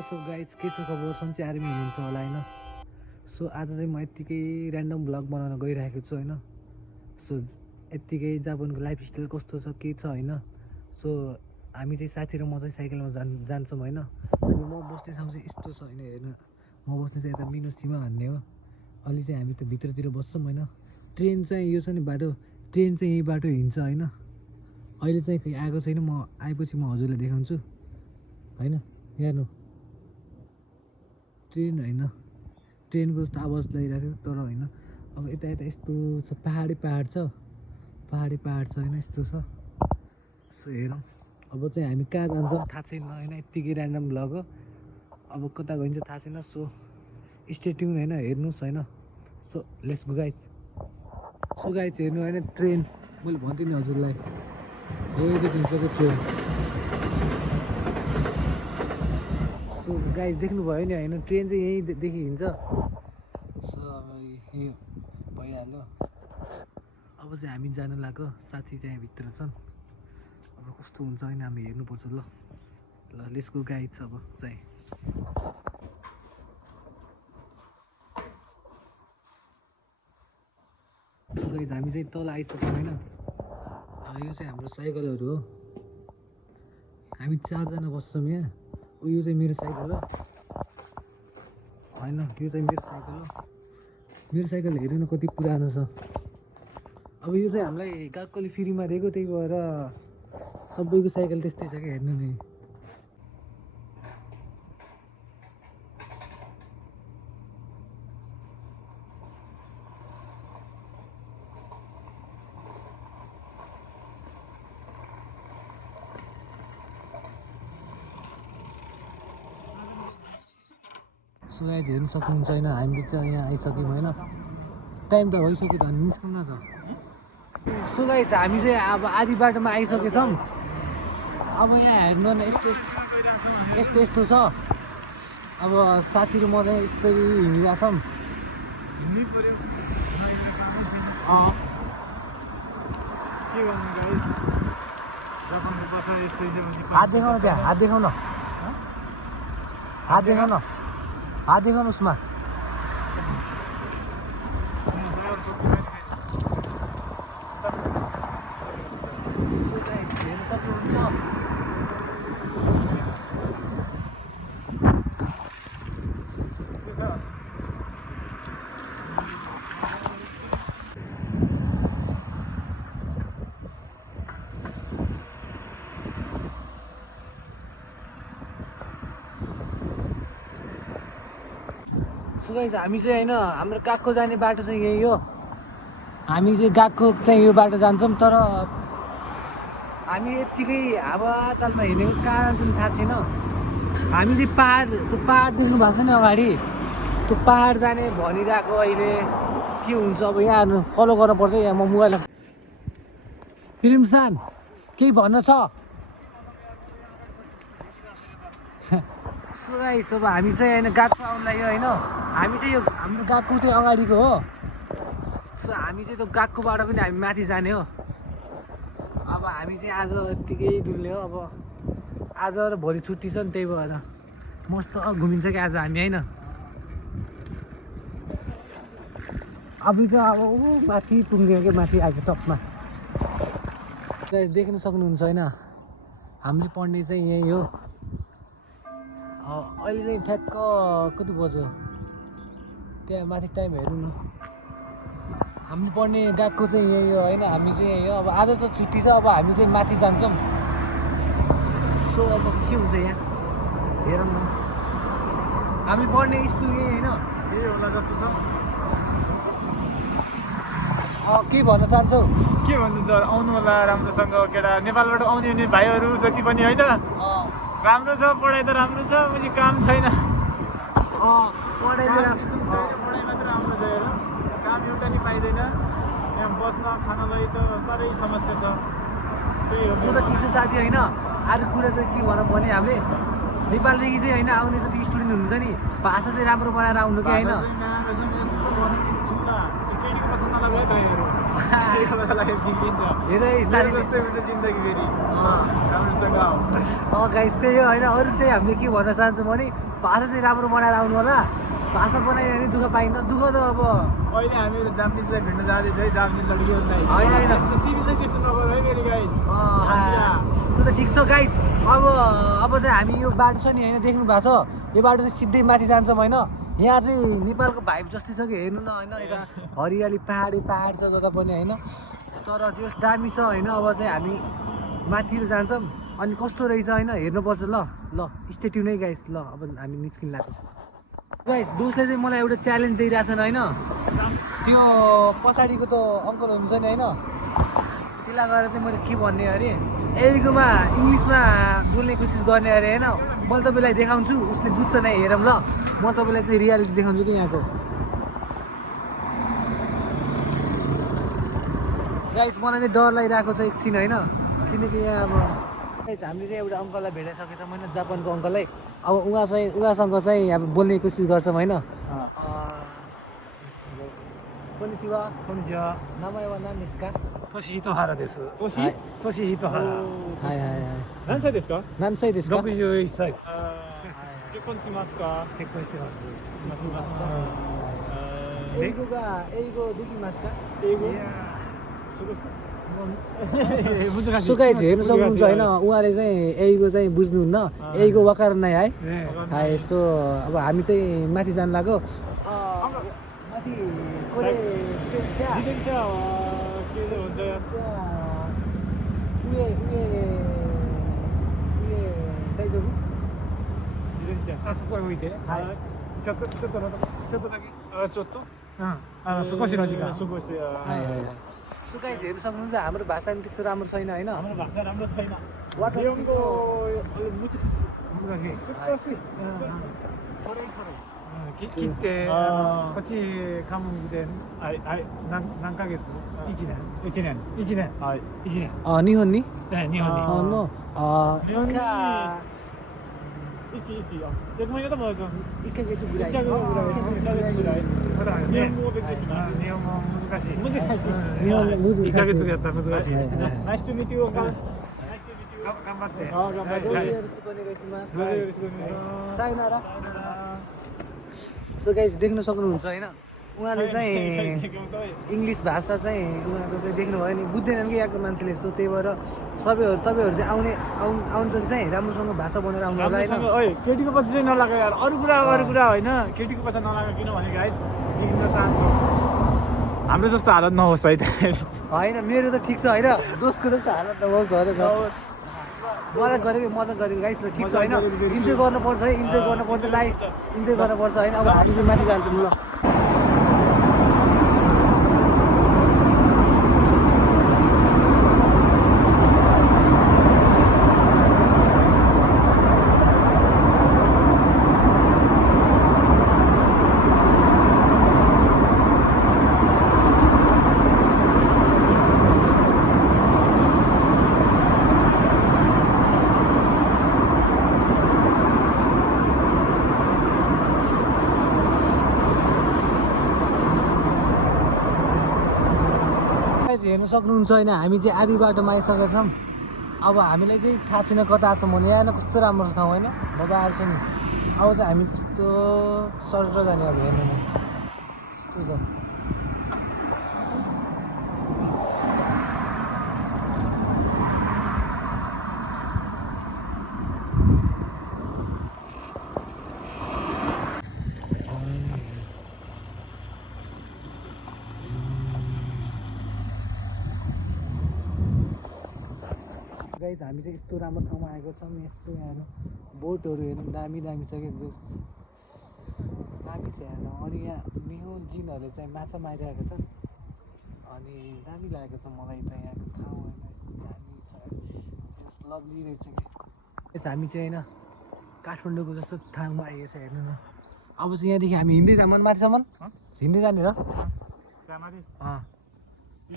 So guys के छ खबर सन्चै आर्मी हुनुहुन्छ होला होइन। सो आज चाहिँ म यत्तिकै ऱ्यान्डम भ्लग बनाउन गइरहेको छु होइन। सो यत्तिकै जापानको लाइफस्टाइल कस्तो छ के छ होइन। सो हामी चाहिँ साथी र म चाहिँ साइकलमा जान्छौँ होइन। अनि म बस्ने ठाउँ चाहिँ यस्तो छ होइन, हेर्नु म बस्ने चाहिँ यता मिनोसीमा भन्ने हो। अलि चाहिँ हामी त भित्रतिर बस्छौँ होइन। ट्रेन चाहिँ यो छ नि बाटो, ट्रेन चाहिँ यही बाटो हिँड्छ होइन। अहिले चाहिँ खै आएको छैन, म आएपछि म हजुरलाई देखाउँछु होइन। हेर्नु ट्रेन होइन, ट्रेनको जस्तो आवाज लगाइरहेको थियो तर होइन। अब यता यता यस्तो छ, पाहाडै पाहाड छ, पाहाडै पाहाड छ होइन, यस्तो छ। सो हेरौँ अब चाहिँ हामी कहाँ जान्छौँ थाहा छैन होइन, यत्तिकै ऱ्यान्डम भ्लग हो। अब कता गइन्छ थाहा छैन। सो स्टे ट्युन होइन, हेर्नुहोस् होइन। So let's go guys. So guys हेर्नु होइन, ट्रेन मैले भन्थेँ नि हजुरलाई, यहीँदेखि हिँड्छ त्यो ट्रेन। सो गाइज देख्नुभयो नि होइन, ट्रेन चाहिँ यहीँदेखि हिँड्छ। सो अब यही भइहाल्यो। अब चाहिँ हामी जान लाग्यो, साथी चाहिँ भित्र छन्। अब कस्तो हुन्छ होइन, हामी हेर्नुपर्छ ल। ल लेट्स गो गाइज। अब चाहिँ गाइज हामी चाहिँ तल आइसक्यौँ होइन। यो चाहिँ हाम्रो साइकलहरू हो, हामी 4जना बस्छौँ यहाँ। यो चाहिँ मेरो साइकल हो होइन, यो चाहिँ मेरो साइकल हो। मेरो साइकल हेर्नु न कति पुरानो छ। अब यो चाहिँ हामीलाई गएकोले फ्रीमा दिएको, त्यही भएर सबैको साइकल त्यस्तै छ क्या, हेर्नु नि। सो गाइज हेर्नु सक्नुहुन्छ होइन, हामी चाहिँ यहाँ आइसक्यौँ होइन। टाइम त भइसक्यो त, अनि निस्कौँ न त। सो गाइज हामी चाहिँ अब आधी बाटोमा आइसकेछौँ। अब यहाँ हेर्नु न यस्तो यस्तो यस्तो छ। अब साथी र म चाहिँ यस्तरी हिँडिरहेछौँ। हात देखाउन, त्यहाँ हात देखाउन, हात देखाउन, हात देखाउनु उसमा। सो गाइस हामी चाहिँ होइन, हाम्रो गएको जाने बाटो चाहिँ यही हो। हामी चाहिँ गएको चाहिँ यो बाटो जान्छौँ, तर हामी यत्तिकै हावा तालमा हिँडेको कारण पनि थाहा छैन। हामी चाहिँ पाहाड, त्यो पाहाड देख्नु भएको छ नि अगाडि, त्यो पाहाड जाने भनिरहेको। अहिले के हुन्छ अब यहाँ हेर्नु, फलो गर्नु पर्छ। यहाँ म मोबाइल फिल्मसान केही भन्न छ। सो गाइस अब हामी चाहिँ होइन गएको आउनु लाग्यो होइन। हामी चाहिँ यो हाम्रो गएको चाहिँ अगाडिको हो। सो हामी चाहिँ त्यो गएकोबाट पनि हामी माथि जाने हो। अब हामी चाहिँ आज यत्तिकै डुल्ने हो। अब आज र भोलि छुट्टी छ नि, त्यही भएर मस्त घुमिन्छ कि आज हामी होइन। अब चाहिँ अब माथि पुग्ने क्या, माथि आज टपमा। देख्न सक्नुहुन्छ होइन, हामीले पढ्ने चाहिँ यही हो। अहिले चाहिँ ठ्याक्क कति बज्यो त्यहाँ माथि, टाइम हेर्नु न। हामीले पढ्ने गएको चाहिँ यही हो होइन, हामी चाहिँ यही हो। अब आज त छुट्टी छ, अब हामी चाहिँ माथि जान्छौँ। सो अब के हुन्छ यहाँ हेरौँ न। हामी पढ्ने स्कुल यही होइन, यही होला जस्तो छ। के भन्न चाहन्छौ? के भन्नु त, आउनु होला राम्रोसँग केटा। नेपालबाट आउने हुने भाइहरू जति पनि होइन, राम्रो छ पढाइ त, राम्रो छ, पनि काम छैन। पढाइ पढाइ मात्र राम्रो छ हेर, काम एउटा नि पाइँदैन। यहाँ बस्न खानलाई त साह्रै समस्या छ। त्यही हो त्यो त ठिक छ साथी होइन। अरू कुरा चाहिँ के भनौँ भने, हामीले नेपालदेखि चाहिँ होइन आउने जति स्टुडेन्ट हुनुहुन्छ नि, भाषा चाहिँ राम्रो बनाएर आउनु कि होइन। केटीको पसन्द नलाग्यो है तपाईँहरू केटीको पसन्द लाग्यो बिग्रिन्छ हेरै मेरो सारी जस्तै हुन्छ जिन्दगी फेरि राम्रोसँग हो गाइस त्यही हो होइन अरू चाहिँ हामीले के भन्न चाहन्छौँ भने भाषा चाहिँ राम्रो बनाएर आउनु होला भाषा बनायो भने दुःख पाइन्न दुःख त अब अहिले हामीहरू जापानिजलाई भेट्न जाँदैछ है जापानिज लड्की हुँदै होइन, होइन। तिमी चाहिँ त्यस्तो नगर है मेरो गाइस त्यो त ठिक छ गाइस अब चाहिँ हामी यो बाटो छ नि होइन देख्नु भएको छ यो बाटो चाहिँ सिधै माथि जान्छौँ होइन यहाँ चाहिँ नेपालको भाइब जस्तै छ कि हेर्नु न होइन यता हरियाली पहाड छ जता पनि होइन तर त्यो दामी छ होइन अब चाहिँ हामी माथि जान्छौँ अनि कस्तो रहेछ होइन हेर्नुपर्छ ल स्टे ट्युन है गाइस ल अब हामी निस्किन लाग्छौँ गाइस दोस्तले चाहिँ मलाई एउटा च्यालेन्ज दिइरहेछन् होइन त्यो पछाडिको त अङ्कल हुन्छ नि होइन त्यसलाई गएर चाहिँ मैले के भन्ने अरे एगोमा इङ्ग्लिसमा बोल्ने कोसिस गर्ने अरे होइन मैले तपाईँलाई देखाउँछु उसले बुझ्छ नै हेरौँ ल म तपाईँलाई चाहिँ रियालिटी देखाउँछु कि यहाँको गाइस मलाई चाहिँ डर लागिरहेको छ एकछिन होइन किनकि यहाँ अब गाइस हामीले चाहिँ एउटा अङ्कललाई भेटाइसकेको छौँ होइन जापानको अङ्कललाई अब उहाँसँग चाहिँ अब बोल्ने कोसिस गर्छौँ होइन कोनिचिवा नामै वा नाम देश का トシヒトハラです。トシヒトハラ。はいはいはい。何歳ですか？何歳ですか？61歳。結婚しますか？結婚してますしますか？英語できますか英語？難しい。सो गाइस हेर्न सक्नुहुन्छ होइन उहाँले चाहिँ एगो चाहिँ बुझ्नुहुन्न एगो वकार नै है यसो अब हामी चाहिँ माथि जानु लाग्यो माथि कोले大丈夫あそこへ置いてちょっとだけちょっと少しの時間少しसो गाइस हेर्न सक्नुहुन्छ हाम्रो भाषा पनि त्यस्तो राम्रो छैन होइन हाम्रो भाषा राम्रो छैन वाटरको切ってこっちカムで何ヶ月？1年はい1年日本に日本の日本に逆も言うとも1ヶ月ぐらい日本語を勉強します日本語難しい1ヶ月やったら難しいナイストゥミーティー頑張ってよろしくお願いしますよろしくお願いしますさよならसो गाइस देख्न सक्नुहुन्छ होइन उहाँले चाहिँ इङ्ग्लिस भाषा चाहिँ उहाँको चाहिँ देख्नुभयो नि बुझ्दैनन् कि यहाँको मान्छेले सो त्यही भएर तपाईँहरू चाहिँ आउनु चाहिँ राम्रोसँग भाषा बनाएर आउनु होला होइन केटीको पछि चाहिँ नलाग्यो यार अरू कुरा होइन केटीको पछि नलाग्यो किनभने गाइस बिग्रिन चाहन्छु हाम्रो जस्तो हालत नहोस् है त होइन मेरो त ठिक छ होइन दोषको जस्तो हालत नहोस् भनेर मलाई गरेको मजा गरेको गाइस ठिक छ होइन इन्जोय गर्नुपर्छ है इन्जोय गर्नुपर्छ लाइफ इन्जोय गर्नुपर्छ होइन अब हामी चाहिँ माथि जान्छौँ ल हेर्न सक्नुहुन्छ होइन हामी चाहिँ आधी बाटोमा आइसकेका छौँ अब हामीलाई चाहिँ थाहा छैन कता छ भने यहाँ कस्तो राम्रो ठाउँ होइन बबाल छ नि अब चाहिँ हामी कस्तो सर जाने अब हेर्नु कस्तो छ गाइस हामी चाहिँ यस्तो राम्रो ठाउँमा आएको छौँ यस्तो यहाँ बोटहरू हेर्नु दामी छ क्या दामी छ यहाँ अनि यहाँ निहुन्जिनहरूले चाहिँ माछा मारिरहेको छन् अनि दामी लागेको छ मलाई त यहाँको ठाउँ होइन यस्तो दामी छ लभली रहेछ कि हामी चाहिँ होइन काठमाडौँको जस्तो ठाउँमा आएको छ हेर्नु न अब चाहिँ यहाँदेखि हामी हिँड्दै जाऊँ माथिसम्म हिँड्दै जाने र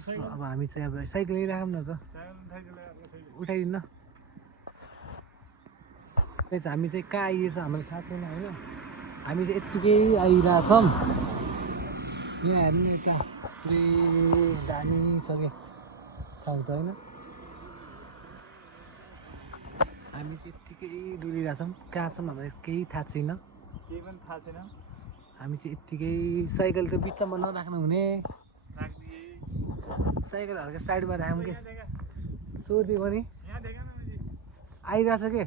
अब हामी चाहिँ अब साइकल राखौँ न त उठाइदिनु हामी चाहिँ कहाँ आइएछ हामीलाई थाहा छैन होइन हामी चाहिँ यत्तिकै आइरहेछौँ यहाँ हेर्नु नि यता पुरै दामी छ क्या ठाउँ त होइन हामी चाहिँ यत्तिकै डुलिरहेछौँ कहाँ छौँ हामीलाई केही थाहा छैन केही पनि थाहा छैन हामी चाहिँ यत्तिकै साइकल त बिचमा नराख्नु हुने राखिदिए साइकल हल्का साइडमा राखौँ कि यहाँ देखा सोधिदियो भने यहाँ देखा न मुझे आइरहेछ के